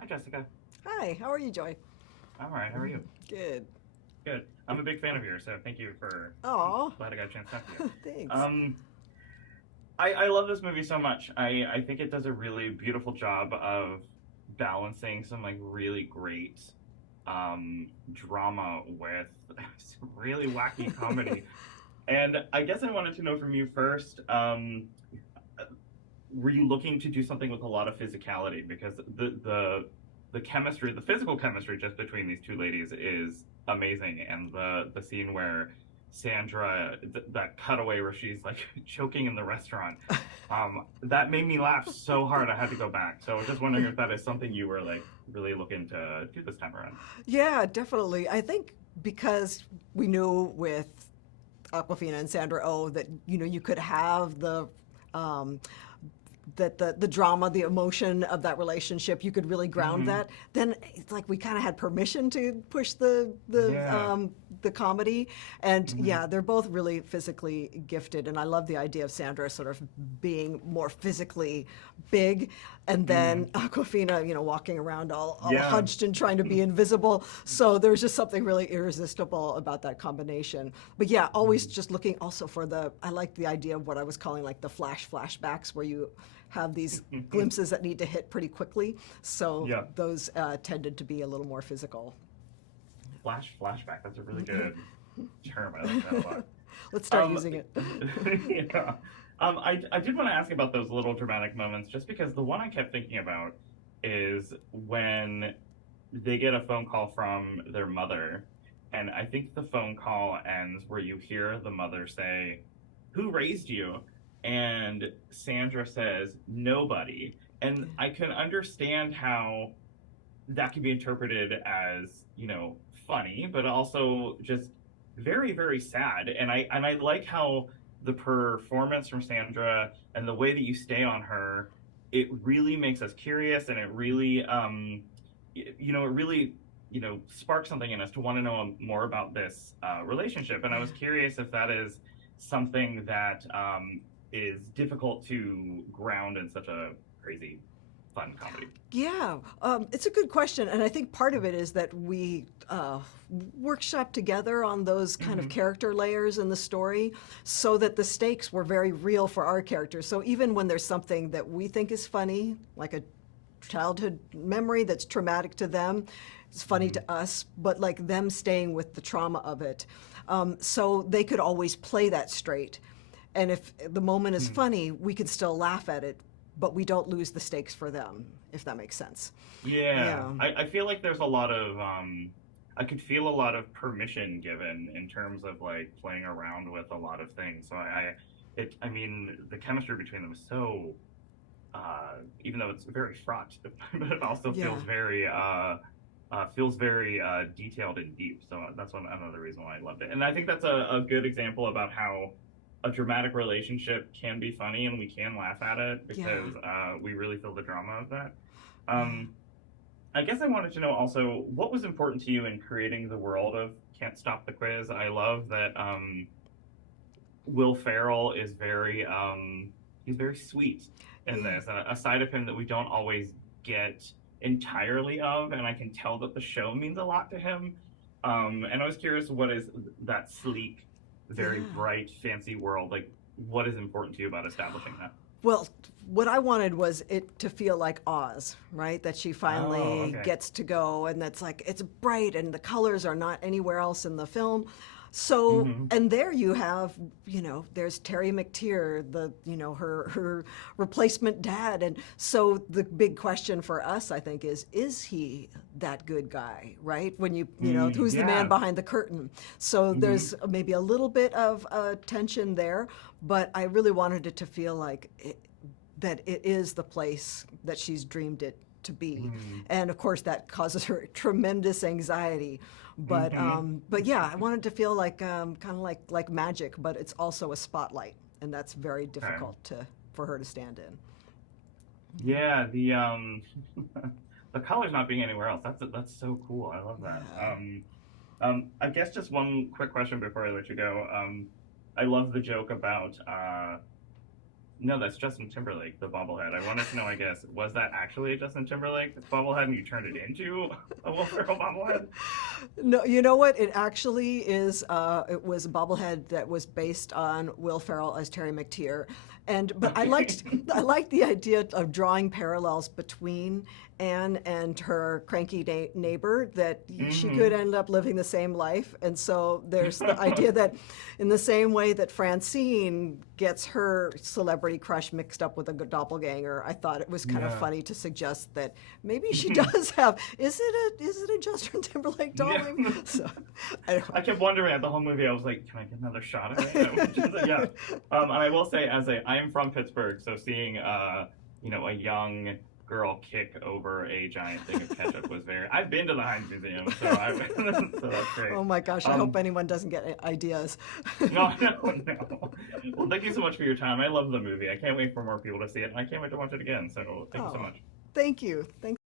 Hi, Jessica. Hi, how are you, Joy? I'm all right. How are you? Good. Good. I'm a big fan of yours, so thank you for. I'm Oh, glad I got a chance to talk to you. thanks. Um, I love this movie so much. I think it does a really beautiful job of balancing some like really great drama with some really wacky comedy. And I guess I wanted to know from you first. Were you looking to do something with a lot of physicality? Because the chemistry, the physical chemistry just between these two ladies is amazing, and the scene where Sandra, that cutaway where she's like choking in the restaurant, that made me laugh so hard I had to go back. So I was just wondering if that is something you were like really looking to do this time around. Yeah, definitely. I think because we knew with Awkwafina and Sandra Oh that you could have um, the drama, the emotion of that relationship, you could really ground Hmm. that. Then it's like we kind of had permission to push Yeah. the comedy, and Hmm. yeah, they're both really physically gifted, and I love the idea of Sandra sort of being more physically big, and then Hmm. Aquafina, walking around all Yeah. hunched and trying to be invisible. So there's just something really irresistible about that combination. But yeah, always Hmm. just looking also for I like the idea of what I was calling like the flashbacks, where you have these glimpses that need to hit pretty quickly. So Yeah. those tended to be a little more physical. Flashback. That's a really good term. I like that a lot. Let's start Um, using it. yeah. I did want to ask about those little dramatic moments, just because the one I kept thinking about is when they get a phone call from their mother, and I think the phone call ends where you hear the mother say, "Who raised you?" And Sandra says, "Nobody." And I can understand how that can be interpreted as funny, but also just very very sad. And I like how the performance from Sandra and the way that you stay on her, it really makes us curious, and it really it really sparks something in us to want to know more about this relationship. And I was curious if that is something that is difficult to ground in such a crazy fun comedy. Yeah, it's a good question, and I think part of it is that we workshop together on those kind of Hmm. character layers in the story, so that the stakes were very real for our characters. So even when there's something that we think is funny, like a childhood memory that's traumatic to them, it's funny Hmm. to us, but like them staying with the trauma of it, so they could always play that straight. And if the moment is Hmm. funny, we can still laugh at it, but we don't lose the stakes for them, if that makes sense. Yeah, Yeah. I feel like there's a lot of I could feel a lot of permission given in terms of like playing around with a lot of things. So I mean the chemistry between them is so even though it's very fraught, but it also Yeah. feels very detailed and deep. So that's another reason why I loved it. And I think that's a good example about how a dramatic relationship can be funny and we can laugh at it Yeah. because we really feel the drama of that. Yeah. Um, I guess I wanted to know also what was important to you in creating the world of Can't Stop the Quiz. I love that Will Ferrell is he's very sweet in Yeah. this, and a side of him that we don't always get entirely of, and I can tell that the show means a lot to him. And I was curious, what is that sleek, very Yeah. bright, fancy world like? What is important to you about establishing that? Well, what I wanted was it to feel like Oz, right? That she Oh, finally okay. gets to go, and that's like it's bright, and the colors are not anywhere else in the film. So, Hmm. and there you have, there's Terry McTeer, her replacement dad, and so the big question for us, I think, is he that good guy, right? When who's the man Yeah. behind the curtain? So Hmm. there's maybe a little bit of tension there, but I really wanted it to feel like that it is the place that she's dreamed it to be, Hmm. and of course that causes her tremendous anxiety. Hmm. But yeah, I wanted to feel like kind of like magic, but it's also a spotlight, and that's very Okay. difficult for her to stand in. Yeah, the the colors not being anywhere else. That's so cool. I love that. Yeah. I guess just one quick question before I let you go. I love the joke about No, that's Justin Timberlake, the bobblehead. I wanted to know, I guess, was that actually a Justin Timberlake bobblehead and you turned it into a Will Ferrell bobblehead? No, you know what? It actually is. It was a bobblehead that was based on Will Ferrell as Terry McTeer, but I liked Okay. I liked the idea of drawing parallels between Anne and her cranky neighbor, that she could end up living the same life. And so there's the idea that in the same way that Francine gets her celebrity crush mixed up with a doppelganger, I thought it was kind of Yeah. funny to suggest that maybe she does have. Is it a Justin Timberlake doll? Yeah. So I, I kept wondering at the whole movie. I was like, "Can I get another shot of it?" Yeah. And I will say, I am from Pittsburgh, so seeing a young girl kick over a giant thing of ketchup was very. I've been to the Heinz Museum, so that's great. oh my gosh, I hope anyone doesn't get ideas. No, no, no. Well, thank you so much for your time. I love the movie. I can't wait for more people to see it, and I can't wait to watch it again. So thank you so Oh, much. thank you. Thanks.